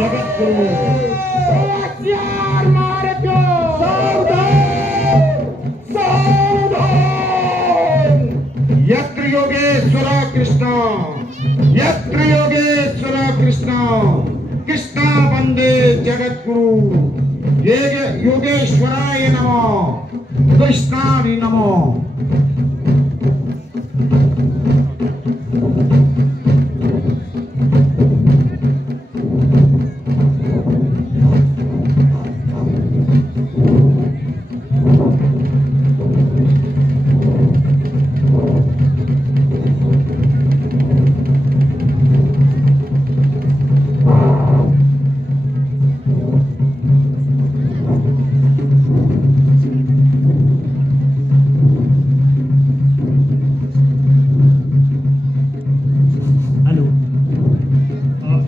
जगत गुरु यत्र योगेश्वर कृष्ण, यत्र योगेश्वर कृष्ण, कृष्ण वंदे जगत गुरु। योगेश्वराय नमः, कृष्णाय नमः।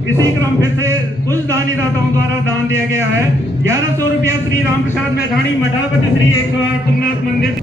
इसी क्रम फिर से कुछ दानी दाताओं द्वारा दान दिया गया है। 1100 रुपया श्री राम प्रसाद मैठाणी मठापति श्री 108 तुंगनाथ मंदिर।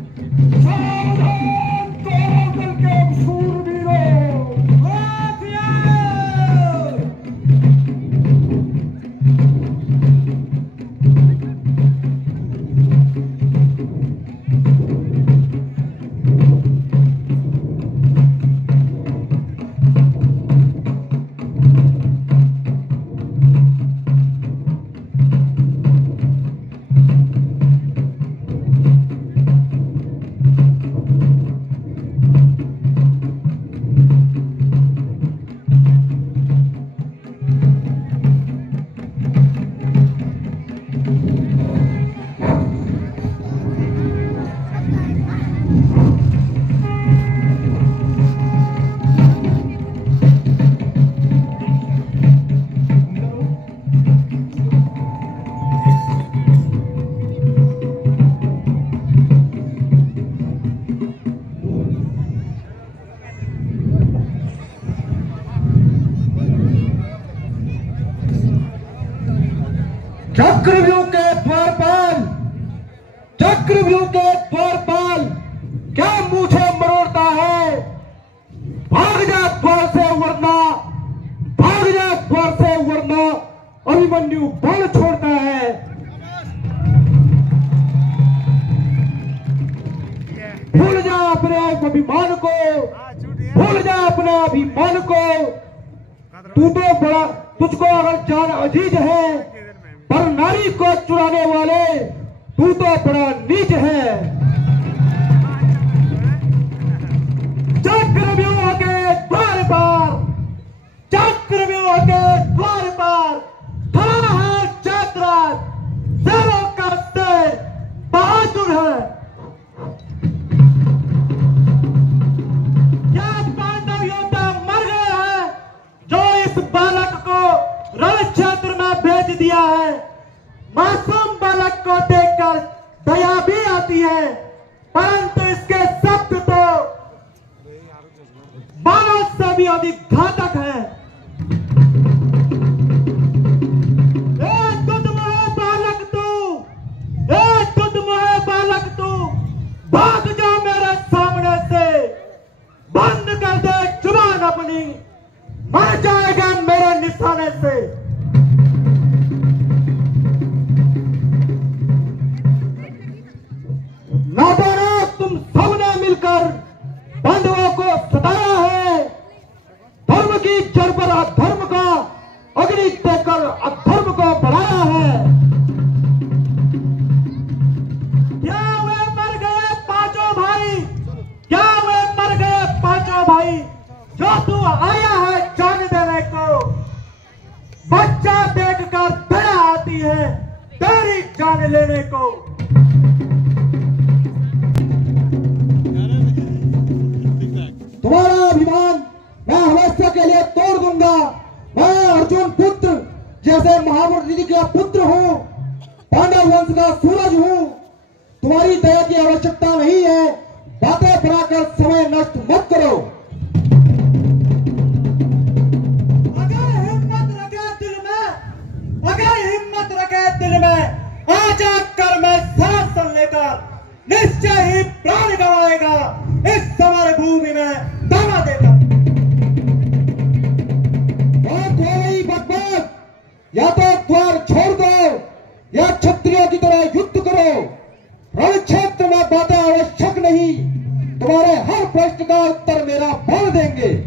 चक्रव्यूह के द्वारपाल, चक्रव्यूह के द्वारपाल, क्या मुझे मरोड़ता है? भाग जा द्वार से वरना, भाग जा द्वार से वरना अभिमन्यु बल छोड़ता है। भूल जा अपने अभिमान को, भूल जा अपने अभिमान को। तू तो बड़ा, तुझको अगर जान अजीज है, पर नारी को चुराने वाले तू तो बड़ा नीच है। चक्रव्यूह के द्वार पर, चक्रव्यूह के द्वार पर खड़ा है चक्रराज, शेरों का शेर बहादुर है। क्या पांडव योद्धा मर गए हैं जो इस बालक को रण क्षेत्र में भेज दिया है? मासूम बालक को देखकर दया भी आती है, परंतु इसके शब्द तो मानव से भी अधिक घातक है। तुझ बालक तू, तुझ बालक तू, भाग जा मेरे सामने से, बंद कर दे जुबान अपनी, मर जाएगा मेरे निशाने से। नादाना तुम सबने मिलकर पांडवों को सताया है, धर्म की जड़ पर अधर्म का अग्नि देकर अधर्म को बढ़ाया है। क्या वे मर गए पांचों भाई? क्या वे मर गए पांचों भाई जो तू आया है जान देने को? बच्चा देखकर दया आती है तेरी जान लेने को। तुम्हारा अभिमान मैं हमेशा के लिए तोड़ दूंगा। मैं अर्जुन पुत्र जैसे महाभारत जी का पुत्र हूँ, पांडव वंश का सूरज हूँ। तुम्हारी दया की आवश्यकता नहीं है, बातें बनाकर समय नष्ट मत करो। अगर हिम्मत रखे दिल में, अगर हिम्मत रखे दिल में, आ जाकर मैं शासन लेकर निश्चय ही प्राण गंवाएगा इस समर भूमि में दमा देकर। बात हो रही या तो द्वार छोड़ दो या क्षत्रियों की तरह युद्ध करो। रण क्षेत्र में बातें आवश्यक नहीं, तुम्हारे हर प्रश्न का उत्तर मेरा बल देंगे।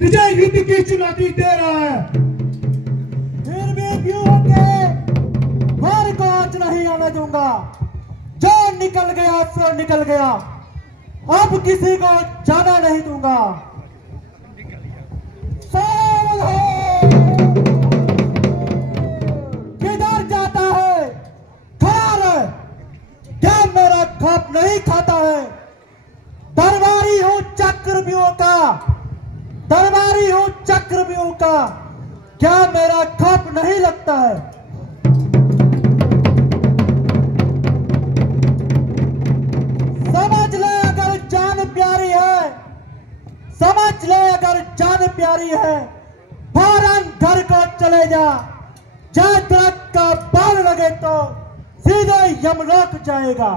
तुझे युद्ध की चुनौती दे रहा है। फिर भी व्यूह के घर को आज नहीं आने दूंगा। जो निकल गया सो निकल गया, अब किसी को जाना नहीं दूंगा। किधर जाता है? खा है क्या मेरा खप नहीं खाता है? दरबारी हूं चक्रव्यूह का, दरबारी हूं चक्रव्यूह का, क्या मेरा खप नहीं लगता है? समझ ले अगर जान प्यारी है, समझ ले अगर जान प्यारी है, फौरन घर को चले जा। जय दरख्त का बाण लगे तो सीधे यमलोक जाएगा।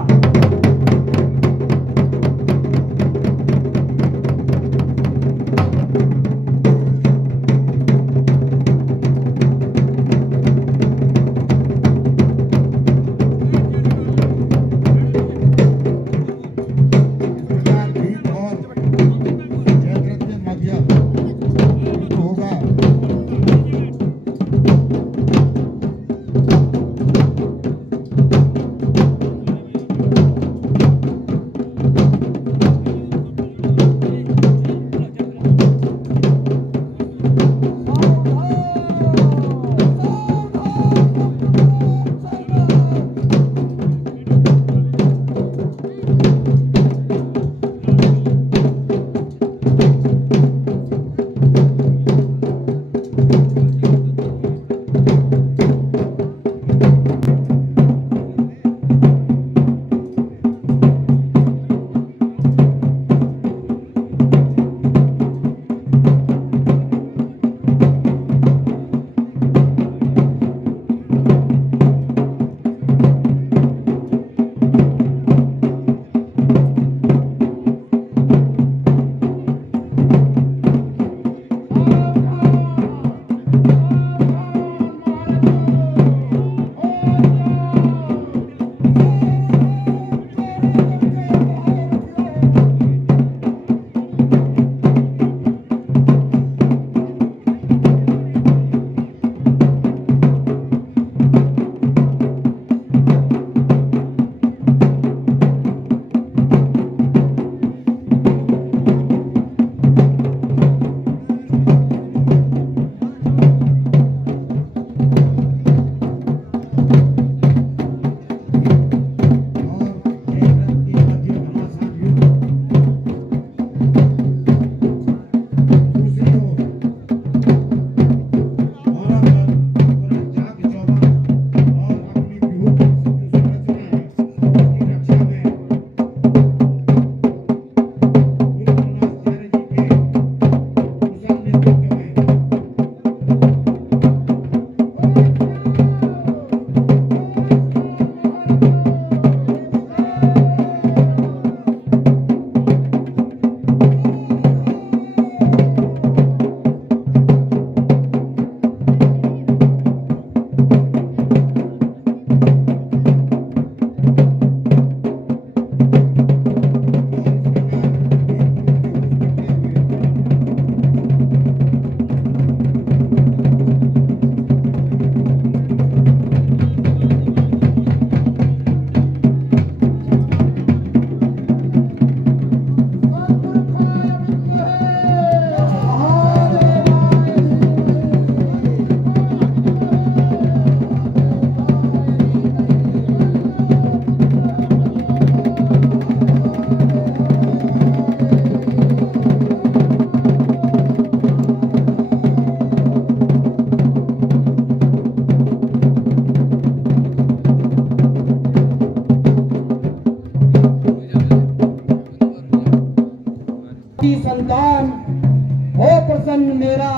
प्रसन्न मेरा,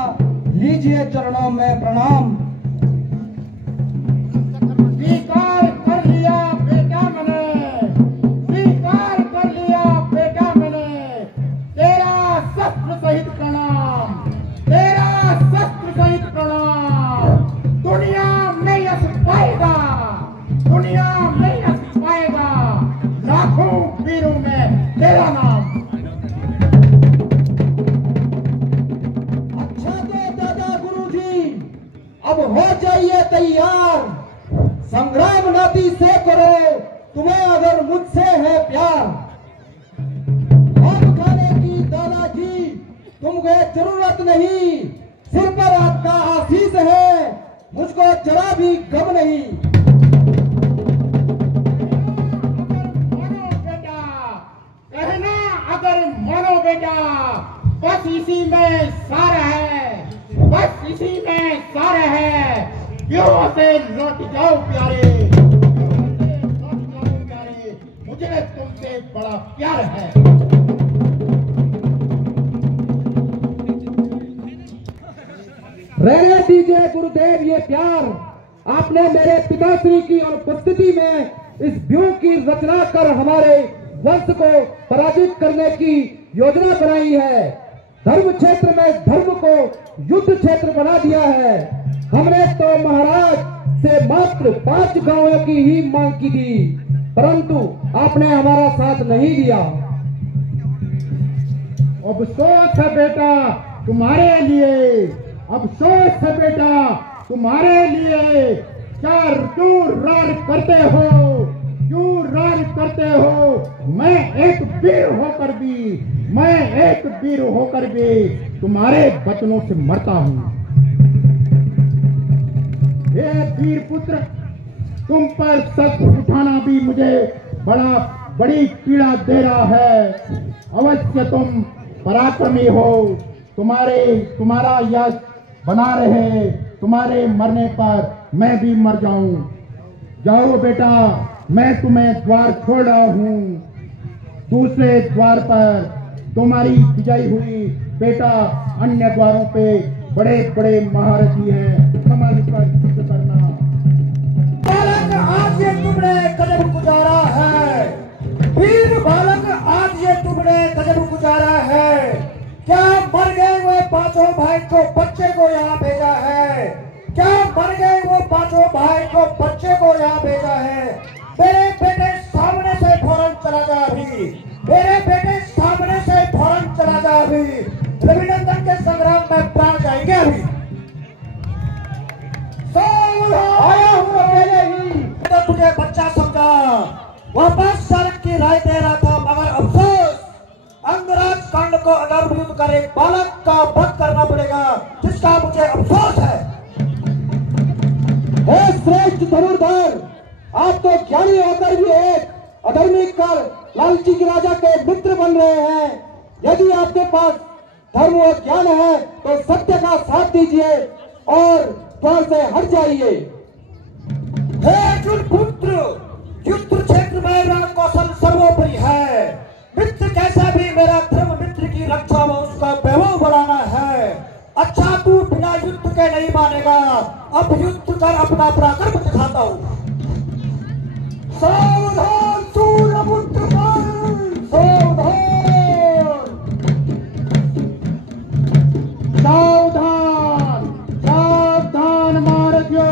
लीजिए चरणों में प्रणाम। स्वीकार कर लिया बेटा मैंने, स्वीकार कर लिया बेटा मैंने, तेरा शस्त्र सहित प्रणाम, तेरा शस्त्र सहित प्रणाम। दुनिया में यश पाएगा, दुनिया में यश पाएगा, लाखों वीरों में तेरा नाम। संग्राम नाती से करो, तुम्हें अगर मुझसे है प्यार। हम खाने की दादाजी तुमको जरूरत नहीं, सिर पर आपका आशीष है, मुझको जरा भी गम नहीं। कहना अगर मानो बेटा, बस इसी में सार है, बस इसी में सार है। क्यों से लौट जाओ प्यारे, लौट जाओ प्यारे, मुझे तुमसे बड़ा प्यार है। रहने दीजिए गुरुदेव ये प्यार, आपने मेरे पिताश्री की अनुपस्थिति में इस व्यूह की रचना कर हमारे वंश को पराजित करने की योजना बनाई है। धर्म क्षेत्र में धर्म को युद्ध क्षेत्र बना दिया है। हमने तो महाराज से मात्र 5 गांवों की ही मांग की थी, परंतु आपने हमारा साथ नहीं दिया। अफसोस है बेटा तुम्हारे लिए, अफसोस है बेटा तुम्हारे लिए। क्यों रार करते हो, क्यों रार करते हो। मैं एक वीर होकर भी तुम्हारे बचनों से मरता हूँ। ये वीर पुत्र, तुम पर सच उठाना भी मुझे बड़ी पीड़ा दे रहा है। अवश्य तुम पराक्रमी हो, तुम्हारा यश बना रहे। तुम्हारे मरने पर मैं भी मर जाऊं। जाओ बेटा, मैं तुम्हें द्वार छोड़ रहा हूँ। दूसरे द्वार पर तुम्हारी विजय हुई। बेटा, अन्य द्वारों पे बड़े बड़े महारथी हैं, कमल पर युद्ध करना। बालक आज ये तुमने कदम गुजारा है, वीर बालक आज ये तुमने कदम गुजारा है। क्या मर गए वो 5 भाई को बच्चे को यहाँ भेजा है? क्या मर गए वो 5 भाई को बच्चे को यहाँ भेजा है? मेरे बेटे सामने से फौरन चला जा अभी, मेरे बेटे सामने से फौरन चला जा अभी। रविनंदन के संग्राम में प्राण जाएंगे अभी। आया हूँ अकेले ही, तो तुझे बच्चा समझा, वापस सड़क की राय दे रहा था, मगर अफसोस अंगराज कांड को अगर युद्ध कर एक बालक का वध करना पड़ेगा, जिसका मुझे अफसोस है। श्रेष्ठ धनुर्धर, आप तो ज्ञानी होकर भी एक अधर्मी कर लालची के राजा के मित्र बन रहे हैं। यदि आपके पास धर्म और ज्ञान है तो सत्य का साथ दीजिए और द्वार से हट जाइए। हे पुत्र, युद्ध क्षेत्र में रण कौशल सर्वोपरि है। मित्र कैसा भी मेरा धर्म मित्र की रक्षा में उसका वैभव बढ़ाना है। अच्छा, तू बिना युद्ध के नहीं मानेगा, अब युद्ध कर अपना पराक्रम दिखाता हूँ। सावधान सूर्यपुत्र, सावधान, सावधान महारथियों,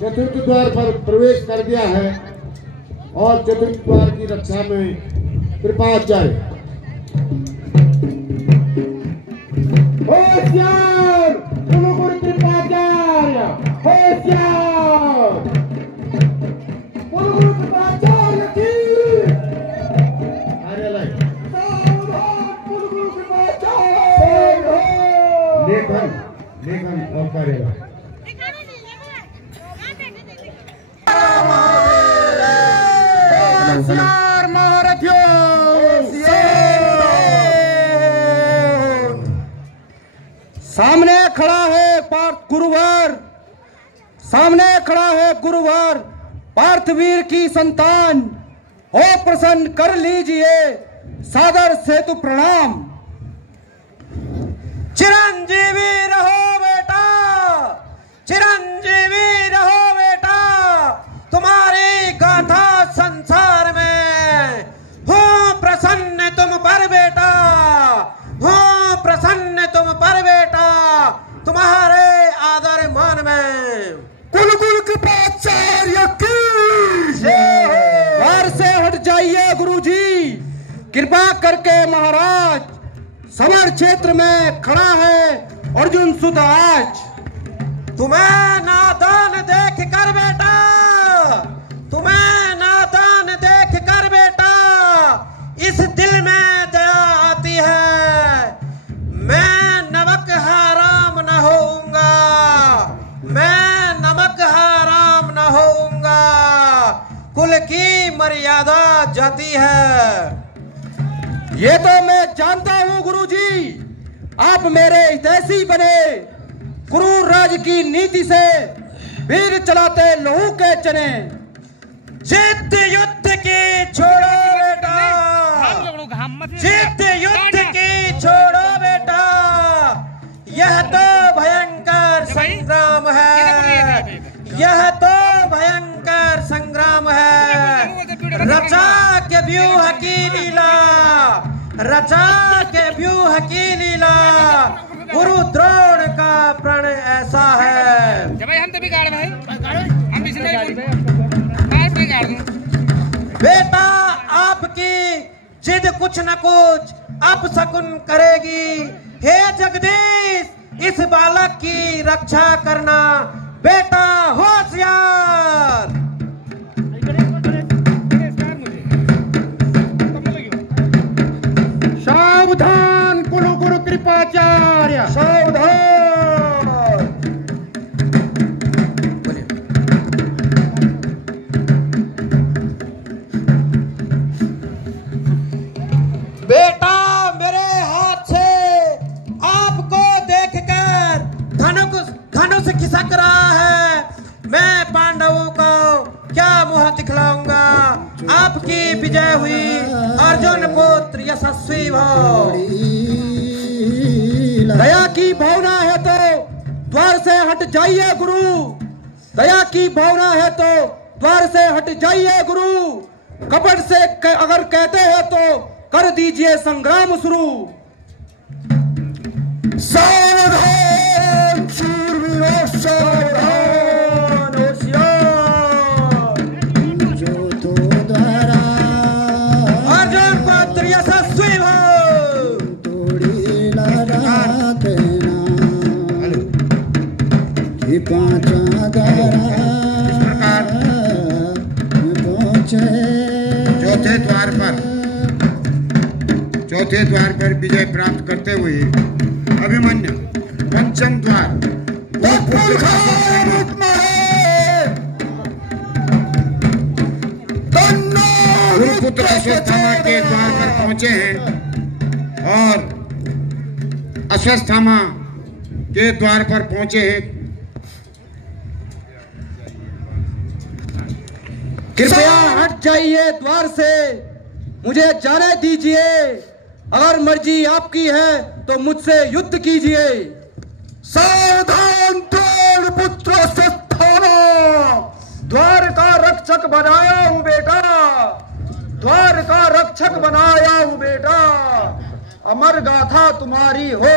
चतुर्थ द्वार पर प्रवेश कर गया है और चतुर्थ द्वार की रक्षा में कृपाचार्य होशियार, कुलगुरु कृपाचार्य होशियार, कुलगुरु कृपाचार्य की कुलगुरु कृपाचार्य लेखन और करेगा। होशियार महारथियों, सामने खड़ा है गुरुवर, सामने खड़ा है गुरुवर, पार्थवीर की संतान हो प्रसन्न कर लीजिए सादर सेतु प्रणाम। चिरंजीवी रहो बेटा, चिरंजीवी रहो बेटा, तुम्हारी गाथा संसार में हो प्रसन्न तुम पर बेटा, हो प्रसन्न तुम पर बेटा, तुम्हारे आदर मान में कुलगुरु कृपाचार्य की द्वार से हट जाइए गुरुजी, कृपा करके महाराज। समर क्षेत्र में खड़ा है अर्जुन सुत आज, तुम्हें नादान देख कर बेटा, तुम्हें नादान देख कर बेटा, इस दिल में दया आती है। मैं नमक हराम न होऊंगा, मैं नमक हराम न होऊंगा, कुल की मर्यादा जाती है। ये तो मैं जानता हूँ गुरुजी, आप मेरे हितैषी बने, क्रूर राज की नीति से वीर चलाते लहू के चने। जिद युद्ध की छोड़ो बेटा, जिद युद्ध की छोड़ो बेटा, यह तो भयंकर संग्राम है, यह तो भयंकर संग्राम है। रचा के व्यूह की लीला, रचा के व्यूह की लीला, गुरु द्रोण का प्रण ऐसा है। बेटा आपकी जिद कुछ न कुछ अपशकुन करेगी। हे जगदीश, इस बालक की रक्षा करना बेटा होशियार। सावधान कुलगुरु कृपाचार्य, सावधान। बेटा मेरे हाथ से आपको देखकर धनुष खिसक रहा है। मैं पांडवों को क्या मुंह दिखलाऊंगा। आपकी विजय हुई, अर्जुन पुत्र यशस्वी भव। दया की भावना है तो द्वार से हट जाइए गुरु, दया की भावना है तो द्वार से हट जाइए गुरु। कपट से अगर कहते हैं तो कर दीजिए संग्राम शुरू। सावधान शूरवीरों, सावधान होशियार। जो तो द्वारा अर्जुन पुत्र यशस्वी भव। तोड़ी लड़ा देना कि पांचा द्वारा पहुंचे। चौथे द्वार पर विजय प्राप्त करते हुए अभिमन्यु पंचम द्वार गुरुपुत्र अश्वत्थामा के द्वार पर पहुंचे हैं और अश्वत्थामा के द्वार पर पहुंचे हैं। कृपया हट जाइए द्वार से, मुझे जाने दीजिए। अगर मर्जी आपकी है तो मुझसे युद्ध कीजिए। सावधान द्रोण पुत्र अश्वत्थामा, द्वार का रक्षक बनाया हूँ बेटा, द्वार का रक्षक बनाया हूँ बेटा। अमर गाथा तुम्हारी हो,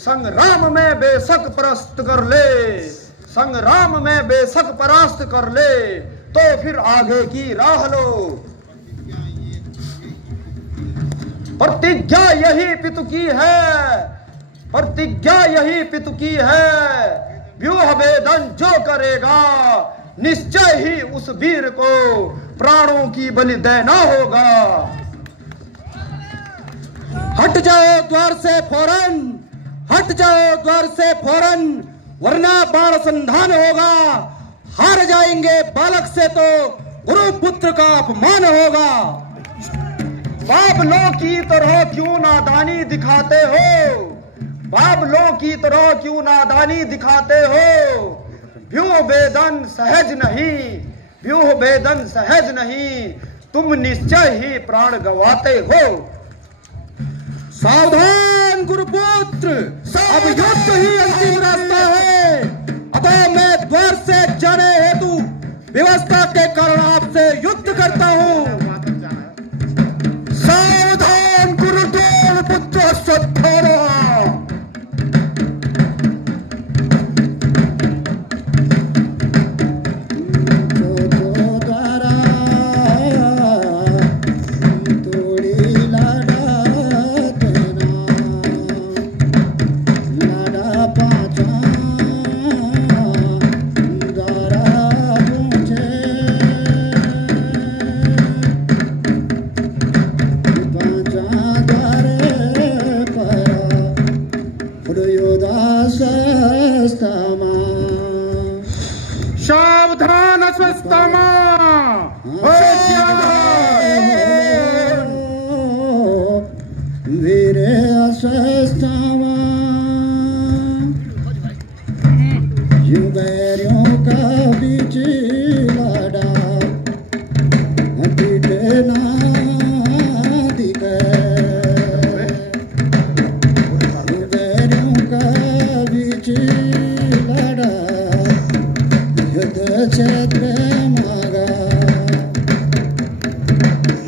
संग्राम में बेशक प्रस्त कर ले, संग्राम में बेशक परास्त कर ले, तो फिर आगे की राह लो। प्रतिज्ञा यही पितु की है, प्रतिज्ञा यही पितु की है, व्यूह भेदन जो करेगा निश्चय ही उस वीर को प्राणों की बलि देना होगा। हट जाओ द्वार से फौरन, हट जाओ द्वार से फौरन, वरना बाण संधान होगा। हार जाएंगे बालक से तो गुरु पुत्र का अपमान होगा। बाबलों की तरह क्यों नादानी दिखाते हो, बाबलों की तरह क्यों नादानी दिखाते हो। व्यूह भेदन सहज नहीं, व्यूह भेदन सहज नहीं, तुम निश्चय ही प्राण गंवाते हो। सावधान गुरुपुत्र, अब युद्ध ही अंतिम रास्ता है। अतः मैं द्वार से जाने हेतु व्यवस्था के कारण आपसे युद्ध करता हूँ। सावधान गुरुदेव पुत्र सत्थारा। सावधान अस्वस्थमा, वीरे अस्वस्थमा, युगैरों का बीच लड़ा, पीटे ना दिखे, युगैरों का बीच लड़ा, युद्ध क्षेत्र मागा,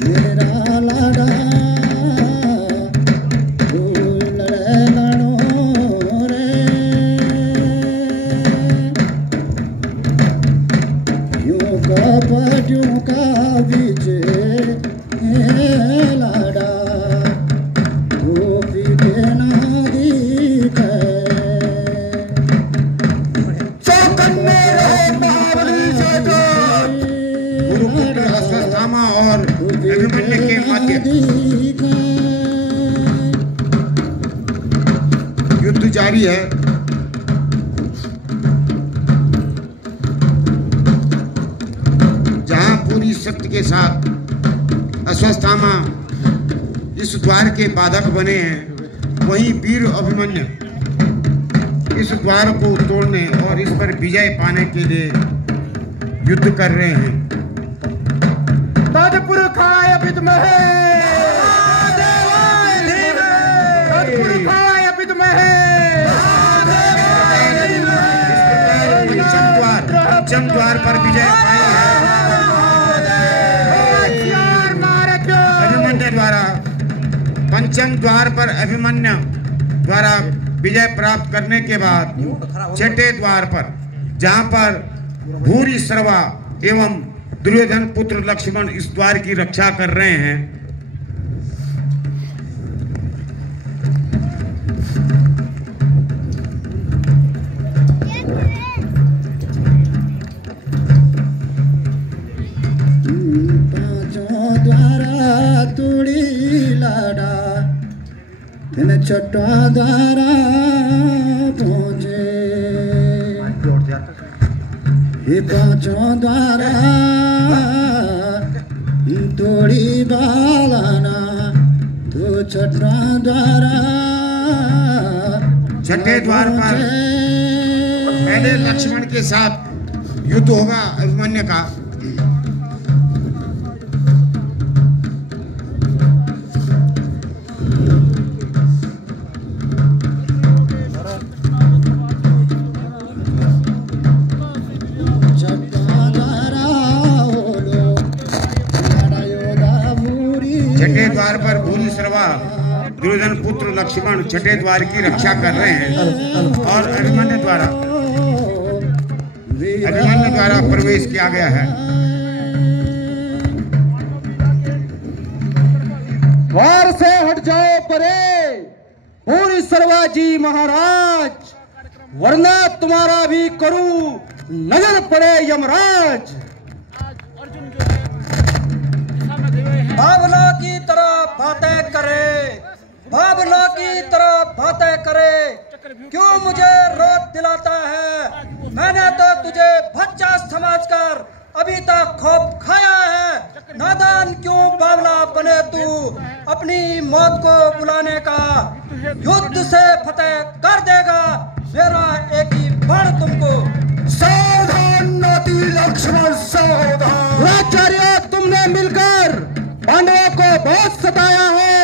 मेरा लाड़ा लड़े लड़ो रे। यूं का बीच लाड़ा, वो पीटे ना दिखे। अस्वस्थामा और अभिमन्यु के मध्य युद्ध जारी है। जहां पूरी शक्ति के साथ अस्वस्थामा इस द्वार के बाधक बने हैं, वहीं वीर अभिमन्यु इस द्वार को तोड़ने और इस पर विजय पाने के लिए युद्ध कर रहे हैं। तत्पुरुषाय विद्महे, तत्पुरुषाय विद्महे। पंचम द्वार पर विजय पाई है अभिमन्यु द्वारा। पंचम द्वार पर अभिमन्यु द्वारा विजय प्राप्त करने के बाद छठे द्वार पर, जहां पर भूरी सर्वा एवं दुर्योधन पुत्र लक्ष्मण इस द्वार की रक्षा कर रहे हैं, पांचों द्वारा तुड़ी लाड़ा, छठा द्वारा पहुंचे। ये पांचों द्वारा तोड़ी बालाना, तो छठा द्वारा। छठे द्वार पर पहले लक्ष्मण के साथ युद्ध होगा अभिमन्यु का। छठे द्वार पर भूरी सर्वा दुर्योधन पुत्र लक्ष्मण छठे द्वार की रक्षा कर रहे हैं और अभिमन्यु द्वारा अभिमन्यु द्वारा प्रवेश किया गया है। द्वार से हट जाओ परे पूरी सर्वाजी महाराज, वरना तुम्हारा भी करूं नजर पड़े यमराज। बाबलों की तरह बातें करे, बाबलों की तरह बातें करे, क्यों मुझे रोक दिलाता है? मैंने तो तुझे बच्चा समझकर अभी तक खौफ खाया है। नादान क्यों बावला बने तू? अपनी मौत को बुलाने का युद्ध से फतेह कर देगा मेरा एक ही बाण तुमको। सावधान नाती लक्ष्मण सावधान। द्रोणाचार्य, तुमने मिलकर पांडवों को बहुत सताया है,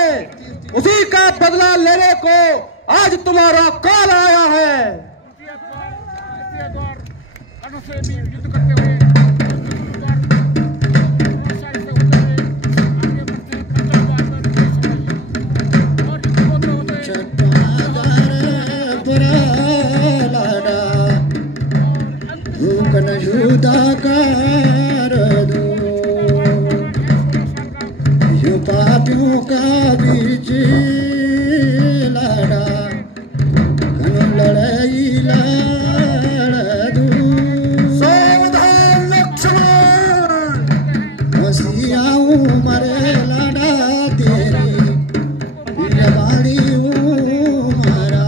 उसी का बदला लेने को आज तुम्हारा काल आया है। पापियों का बीच लड़ा लड़ाई लड़ दूं। सावधान लक्ष्मण, मसीहाऊं मरे लड़ा तेरी बाड़ी मारा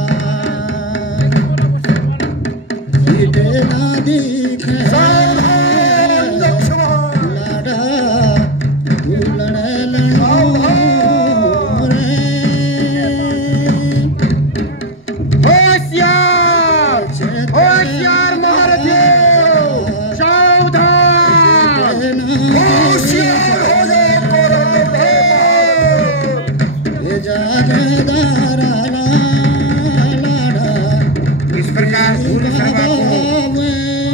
ना दिखे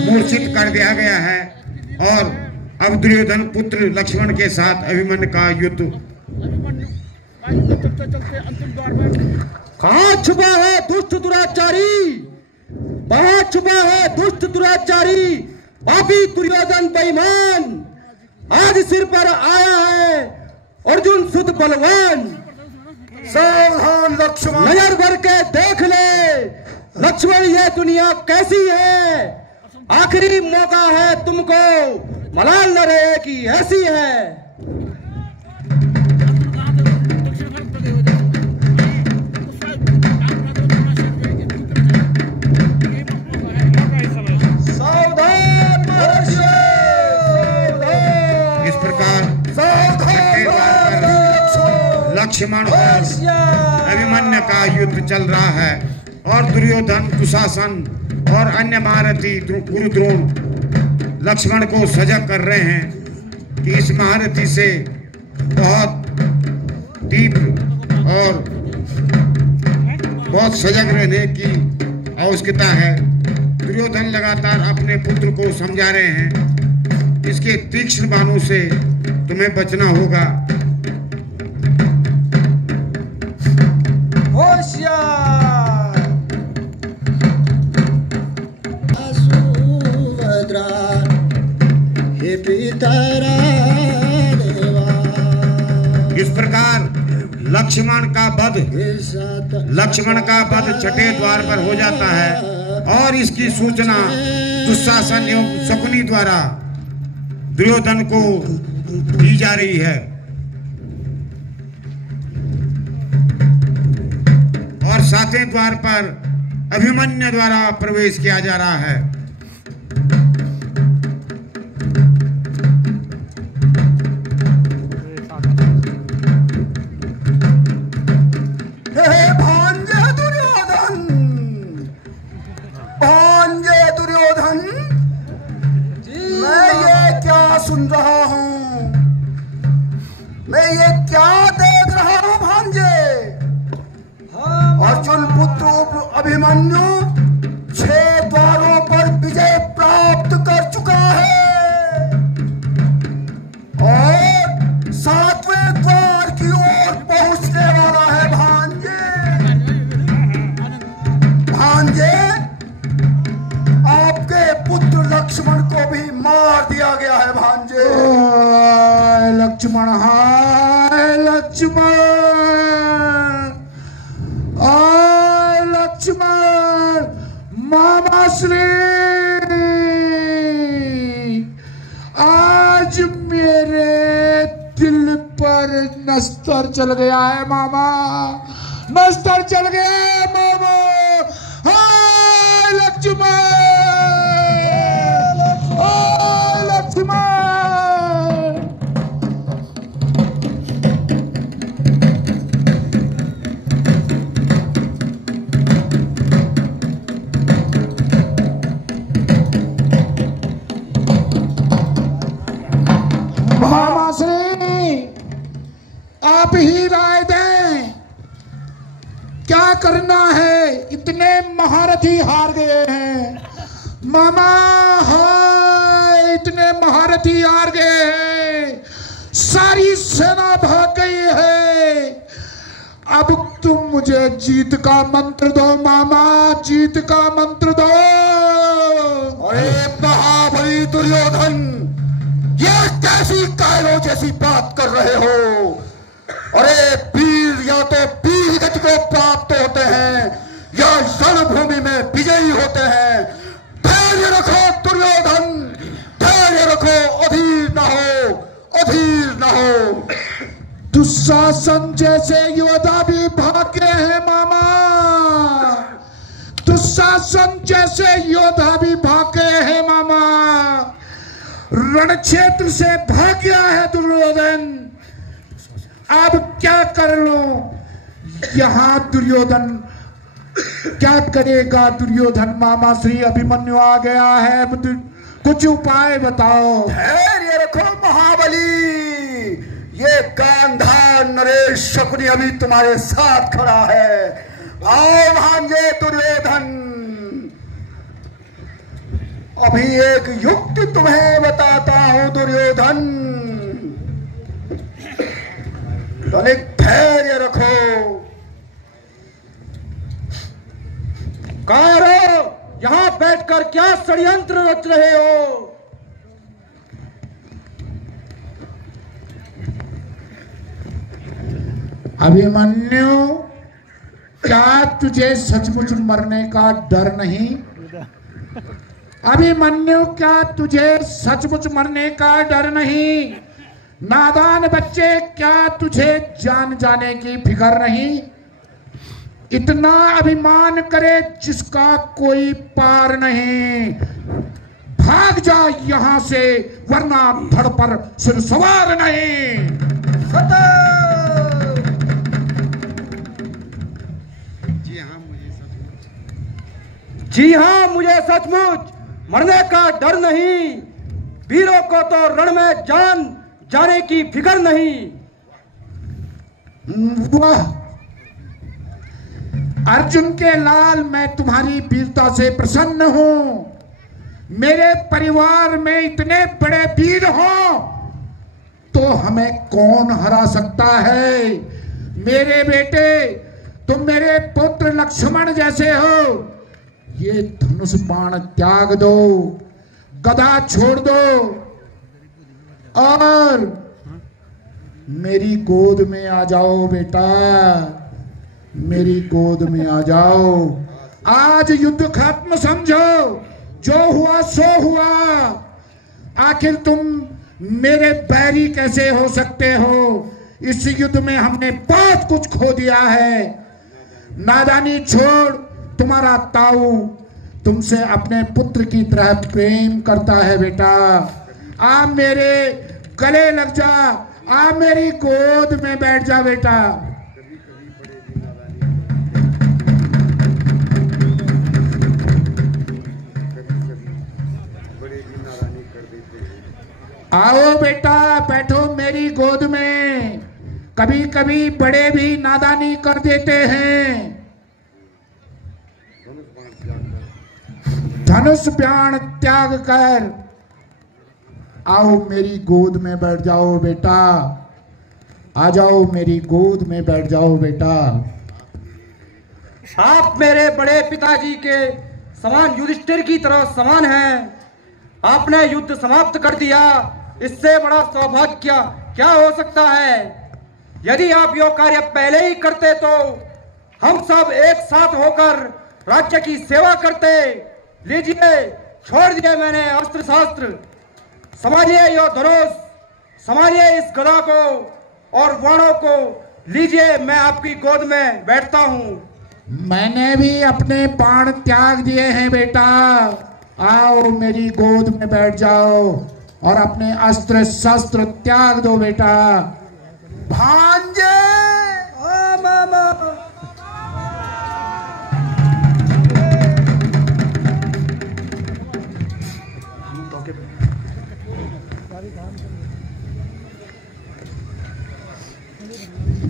मूर्छित कर दिया गया है और अब दुर्योधन पुत्र लक्ष्मण के साथ अभिमन्यु का युद्ध। कहाँ छुपा है दुष्ट दुराचारी? कहाँ छुपा है दुष्ट दुराचारी? पापी दुर्योधन बेईमान आज सिर पर आया है अर्जुन सुत बलवान। सावधान लक्ष्मण, नजर भर के देख ले लक्ष्मण, ये दुनिया कैसी है? आखिरी मौका है तुमको, मलाल न रहे कि ऐसी है। इस प्रकार लक्ष्मण और अभिमन्यु का युद्ध चल रहा है और दुर्योधन, दुशासन और अन्य महारथी गुरु द्रोण लक्ष्मण को सजग कर रहे हैं कि इस महारथी से बहुत तीव्र और बहुत सजग रहने की आवश्यकता है। दुर्योधन लगातार अपने पुत्र को समझा रहे हैं, इसके तीक्ष्ण बाणों से तुम्हें बचना होगा। इस प्रकार लक्ष्मण का वध छठे द्वार पर हो जाता है और इसकी सूचना दुशासन एवं शकुनी द्वारा दुर्योधन को दी जा रही है और सातवें द्वार पर अभिमन्यु द्वारा प्रवेश किया जा रहा है। सुन रहा हूं मैं, ये क्या देख रहा हूं भांजे? अर्जुन पुत्र अभिमन्यु 6 द्वारों पर विजय प्राप्त कर चुका है और 7वें द्वार की ओर पहुंचने वाला है। भांजे आपके पुत्र लक्ष्मण हाय लक्ष्मण, हाय लक्ष्मण। मामा श्री आज मेरे दिल पर नस्तर चल गया है मामा, नस्तर चल गया है मामा। हाय लक्ष्मण, हाय लक्ष्मण। मामा श्री आप ही राय दें, क्या करना है? इतने महारथी हार गए हैं मामा, हाय इतने महारथी हार गए हैं, सारी सेना भाग गई है। अब तुम मुझे जीत का मंत्र दो मामा, जीत का मंत्र दो। अरे महाबली दुर्योधन, ये कैसी कायरों जैसी बात कर रहे हो? अरे वीर या तो वीर गति को प्राप्त होते हैं या रणभूमि में विजयी होते हैं। धैर्य रखो दुर्योधन, धैर्य रखो, अधीर न हो, अधीर न हो। दुशासन जैसे योद्धा भी भागे हैं मामा, दुशासन जैसे योद्धा भी भागे हैं मामा। रण क्षेत्र से भाग गया है दुर्योधन, अब क्या कर लो? यहां दुर्योधन क्या करेगा? दुर्योधन मामा श्री अभिमन्यु आ गया है, कुछ उपाय बताओ। धैर्य रखो महाबली, ये गांधार नरेश शकुनी अभी तुम्हारे साथ खड़ा है। आओ भांजे दुर्योधन, अभी एक युक्ति तुम्हें बताता हूं दुर्योधन, तनिक धैर्य रखो। कायरो, यहां बैठकर क्या षड्यंत्र रच रहे हो? अभिमन्यु, क्या तुझे सचमुच मरने का डर नहीं? अभिमन्यु, क्या तुझे सचमुच मरने का डर नहीं? नादान बच्चे, क्या तुझे जान जाने की फिक्र नहीं? इतना अभिमान करे जिसका कोई पार नहीं। भाग जा यहां से, वरना धड़ पर सिर सवार नहीं। जी हाँ, मुझे सचमुच मरने का डर नहीं। वीरों को तो रण में जान जाने की फिक्र नहीं। वाह अर्जुन के लाल, मैं तुम्हारी वीरता से प्रसन्न हूं। मेरे परिवार में इतने बड़े वीर हो तो हमें कौन हरा सकता है? मेरे बेटे, तुम मेरे पुत्र लक्ष्मण जैसे हो। ये धनुष बाण त्याग दो, गदा छोड़ दो और मेरी गोद में आ जाओ बेटा, मेरी गोद में आ जाओ। आज युद्ध खत्म समझो, जो हुआ सो हुआ। आखिर तुम मेरे बैरी कैसे हो सकते हो? इस युद्ध में हमने बहुत कुछ खो दिया है। नादानी छोड़, तुम्हारा ताऊ तुमसे अपने पुत्र की तरह प्रेम करता है बेटा। आ मेरे गले लग जा, आ मेरी गोद में बैठ जा बेटा। आओ बेटा, बैठो मेरी गोद में। कभी कभी बड़े भी नादानी कर देते हैं। धनुष बाण त्याग कर आओ मेरी गोद में बैठ जाओ बेटा। आ जाओ मेरी गोद में बैठ जाओ बेटा। आप मेरे बड़े पिताजी के समान युधिष्ठिर की तरह समान हैं। आपने युद्ध समाप्त कर दिया, इससे बड़ा सौभाग्य क्या हो सकता है? यदि आप यह कार्य पहले ही करते तो हम सब एक साथ होकर राज्य की सेवा करते। लीजिए, छोड़ दिए मैंने अस्त्र शस्त्र, संभालिए यह धनुष, संभालिए इस गदा को और बाणों को। लीजिए, मैं आपकी गोद में बैठता हूँ। मैंने भी अपने प्राण त्याग दिए हैं बेटा। आओ मेरी गोद में बैठ जाओ और अपने अस्त्र शस्त्र त्याग दो बेटा। भांजे। हाँ मामा।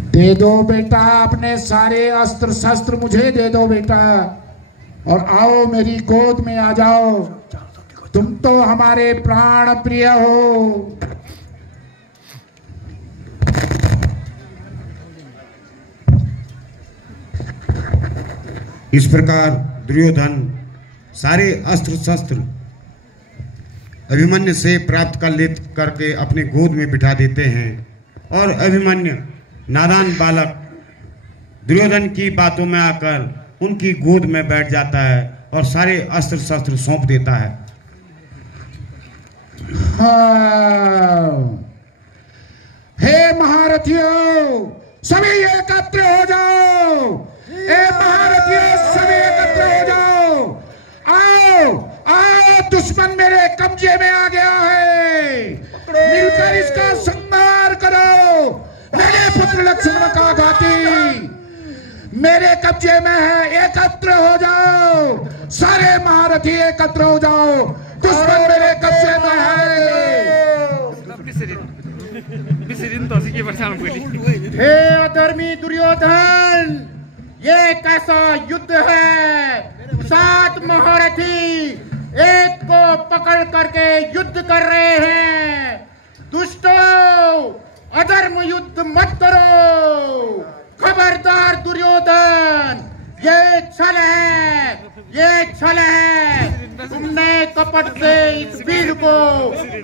दे दो बेटा, अपने सारे अस्त्र शस्त्र मुझे दे दो बेटा, और आओ मेरी गोद में आ जाओ। तुम तो हमारे प्राण प्रिय हो। इस प्रकार दुर्योधन सारे अस्त्र शस्त्र अभिमन्यु से प्राप्त कर ले करके अपने गोद में बिठा देते हैं, और अभिमन्यु नादान बालक दुर्योधन की बातों में आकर उनकी गोद में बैठ जाता है और सारे अस्त्र शस्त्र सौंप देता है। हाँ। हे महारथियों, सभी एकत्र हो जाओ। हे महारथियों, सभी एकत्र हो जाओ। आओ आओ, दुश्मन मेरे कब्जे में आ गया है, मिलकर इसका संहार करो। मेरे पुत्र लक्ष्मण का घाटी मेरे कब्जे में है, एकत्र हो जाओ। सारे महारथी एकत्र हो जाओ, दुश्मन मेरे कब्जे में है। हे अधर्मी दुर्योधन, ये कैसा युद्ध है? 7 महारथी एक को पकड़ करके युद्ध कर रहे हैं। दुष्टों, अधर्म युद्ध मत करो। खबरदार दुर्योधन, ये छल है, ये छल है। तुमने कपट से इस वीर को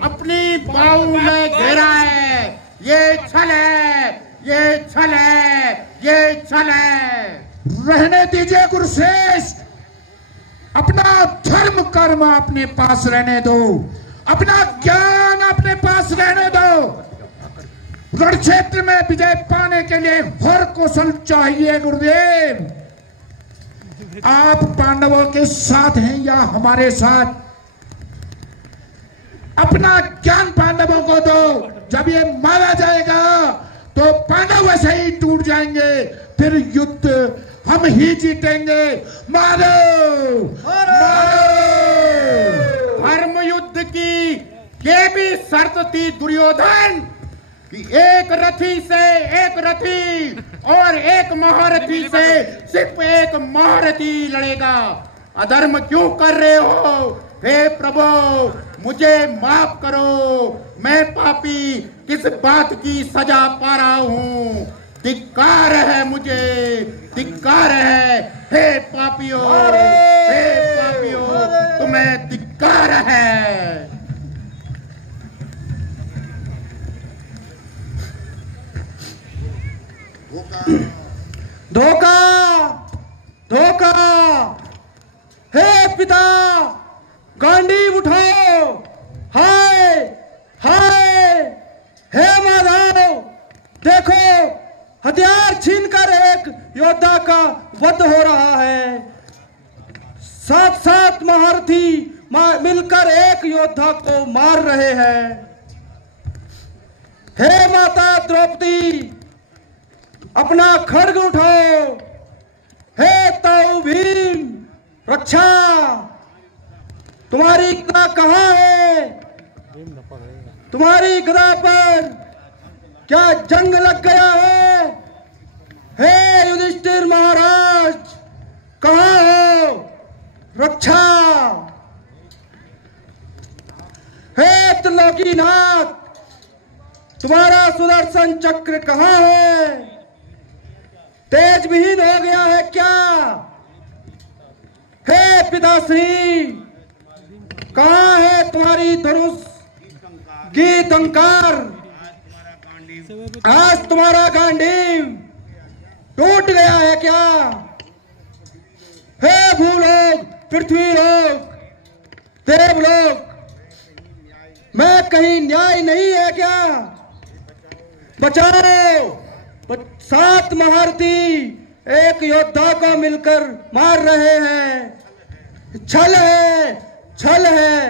अपनी बाहु में घेरा है। ये छल है, ये छल है, ये छल है। रहने दीजिए गुरुश्रेष्ठ, अपना धर्म कर्म अपने पास रहने दो, अपना ज्ञान अपने पास रहने दो। रण क्षेत्र में विजय पाने के लिए हर कौशल चाहिए गुरुदेव। आप पांडवों के साथ हैं या हमारे साथ? अपना ज्ञान पांडवों को दो। जब ये मारा जाएगा तो पांडव वैसे ही टूट जाएंगे, फिर युद्ध हम ही जीतेंगे। मारो मारो। धर्म युद्ध की ये भी शर्त थी दुर्योधन कि एक रथी से एक रथी और एक महारथी से सिर्फ एक महारथी लड़ेगा। अधर्म क्यों कर रहे हो? हे प्रभु, मुझे माफ करो। मैं पापी किस बात की सजा पा रहा हूँ? धिक्कार है मुझे, धिक्कार है। हे पापियों, हे पापियों, तुम्हें धिक्कार है। धोखा, धोखा। हे पिता, गांडीव उठाओ। हाय हाय। हे माधव, देखो हथियार छीनकर एक योद्धा का वध हो रहा है। 7 महारथी मिलकर एक योद्धा को मार रहे हैं। हे माता द्रौपदी, अपना खड्ग उठाओ। हे ताऊ भीम, रक्षा। तुम्हारी गदा कहाँ है? तुम्हारी गदा पर क्या जंग लग गया है? हे युधिष्ठिर महाराज, कहाँ हो? रक्षा। हे त्रिलोकीनाथ, तुम्हारा सुदर्शन चक्र कहाँ है? तेज विहीन हो गया है क्या? हे पिताश्री, कहाँ है तुम्हारी धनुष की टंकार? आज तुम्हारा गांडीव टूट गया है क्या? हे भूलोक, पृथ्वी लोक, देवलोक, मैं कहीं न्याय नहीं है क्या? बचाओ! 7 महारथी एक योद्धा को मिलकर मार रहे हैं। छल है, छल है।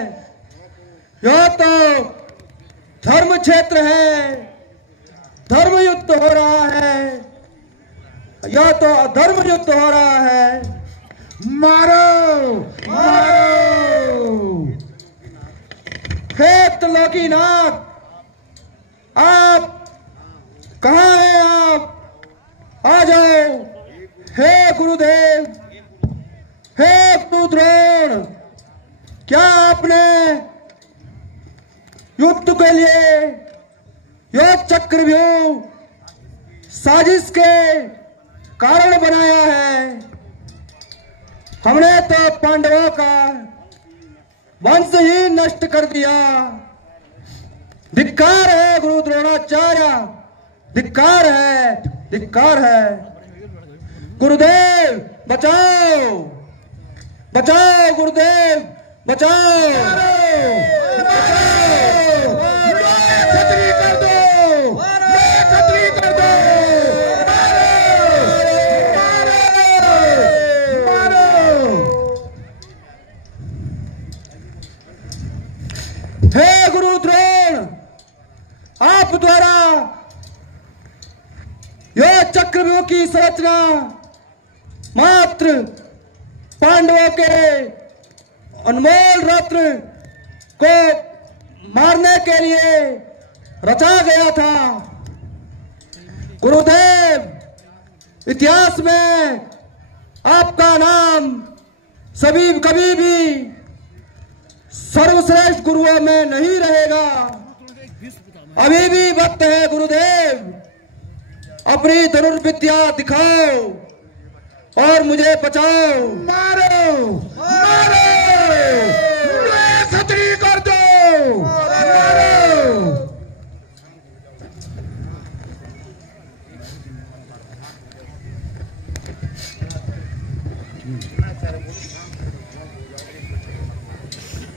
यह तो धर्म क्षेत्र है, धर्म युद्ध हो रहा है। यह तो अधर्म युद्ध हो रहा है। मारो मारो। हे त्रिलोकीनाथ, आप कहाँ हैं? आप आ जाओ। हे गुरुदेव, हे गुरुद्रोण, क्या आपने युद्ध के लिए यह चक्रव्यूह साजिश के कारण बनाया है? हमने तो पांडवों का वंश ही नष्ट कर दिया। धिक्कार है गुरु द्रोणाचार्य, धिक्कार है, धिक्कार है। गुरुदेव बचाओ, बचाओ गुरुदेव, बचाओ। खतरी कर दो, खतरी कर दो। हे गुरु द्रोण, आप द्वारा यह चक्रव्यूह की संरचना मात्र पांडवों के अनमोल रत्न को मारने के लिए रचा गया था। गुरुदेव, इतिहास में आपका नाम कभी भी सर्वश्रेष्ठ गुरुओं में नहीं रहेगा। अभी भी वक्त है गुरुदेव, अपनी धनुर्विद्या दिखाओ और मुझे बचाओ। मारो मारो, खतरी कर दो। मारो।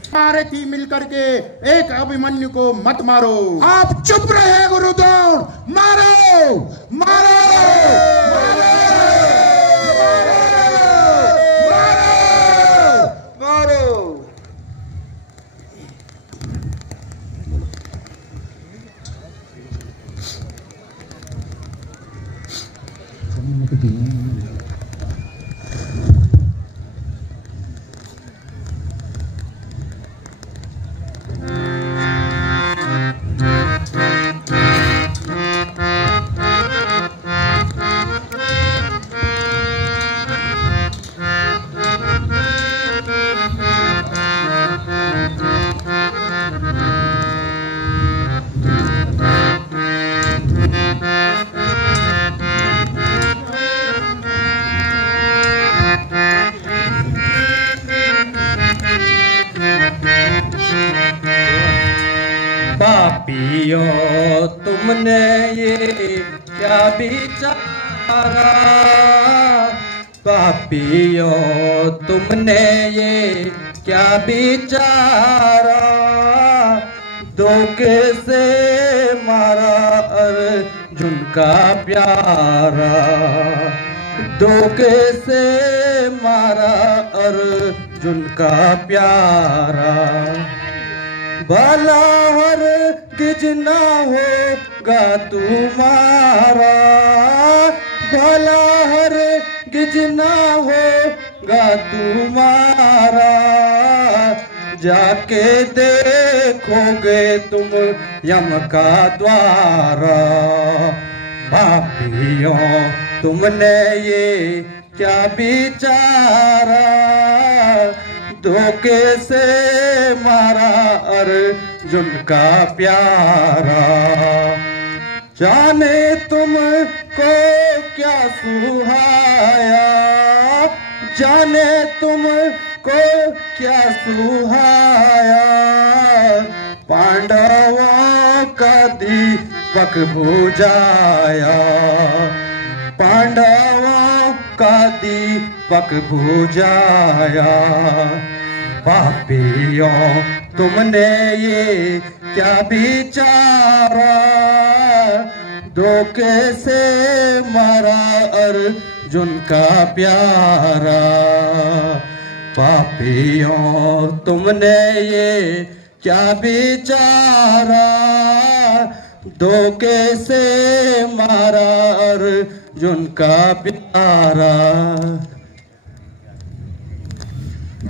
महारथी मिलकर के एक अभिमन्यु को मत मारो। आप चुप रहे गुरुद्रोण। मारो मारो मारो मारो मारो। पापियों, तुमने ये क्या विचारा? पापियों, तुमने ये क्या विचारा? धोखे से मारा अर्जुन का प्यारा। धोखे से मारा अर्जुन का प्यारा। भला हरगिज ना होगा तुम्हारा। भला हरगिज ना होगा तुम्हारा। जाके देखोगे तुम यम का द्वारा। पापियों, तुमने ये क्या विचारा? धोखे से मारा अर्जुन का प्यारा। जाने तुमको क्या सुहाया? जाने तुमको क्या सुहाया? पांडवों का दीप दीपक बुझाया, पांडवों का दीपक बुझाया। पापियों तुमने ये क्या विचारा, धोखे से मारा अर्जुन का प्यारा। पापियों तुमने ये क्या विचारा, धोखे से मारा अर्जुन का प्यारा।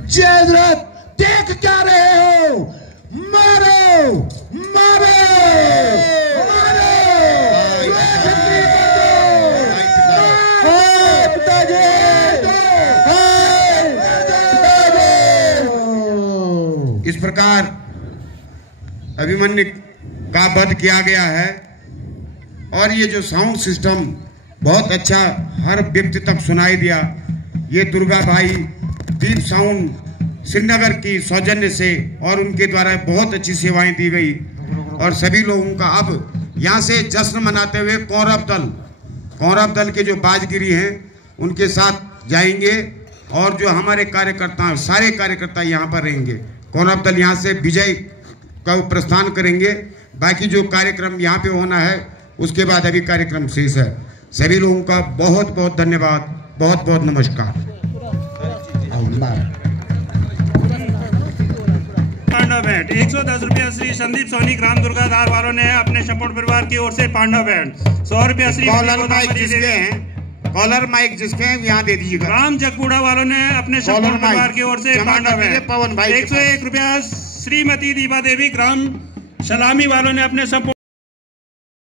जयद्रथ देख क्या रहे हो, मारो मारो मारो। इस प्रकार अभिमन्यु का वध किया गया है। और ये जो साउंड सिस्टम बहुत अच्छा हर व्यक्ति तक सुनाई दिया। ये दुर्गा भाई दीप साउंड श्रीनगर की सौजन्य से और उनके द्वारा बहुत अच्छी सेवाएं दी गई। और सभी लोगों का अब यहाँ से जश्न मनाते हुए कौरव दल के जो बाजगिरी हैं उनके साथ जाएंगे। और जो हमारे कार्यकर्ता सारे कार्यकर्ता यहाँ पर रहेंगे। कौरव दल यहाँ से विजय का प्रस्थान करेंगे। बाकी जो कार्यक्रम यहाँ पे होना है उसके बाद अभी कार्यक्रम शेष है। सभी लोगों का बहुत बहुत धन्यवाद, बहुत बहुत नमस्कार। पांडव बैंड 110 रुपया श्री संदीप सोनी ग्राम दुर्गाधार वालों ने अपने संपूर्ण परिवार की ओर से पांडव बैंड 100 रुपया श्री कॉलर माइक जिसके हैं यहाँ दे दीजिएगा। राम जगपूड़ा वालों ने अपने संपूर्ण परिवार की ओर से पांडव बैंड 101 रुपया श्रीमती दीपा देवी ग्राम सलामी वालों ने अपने संपूर्ण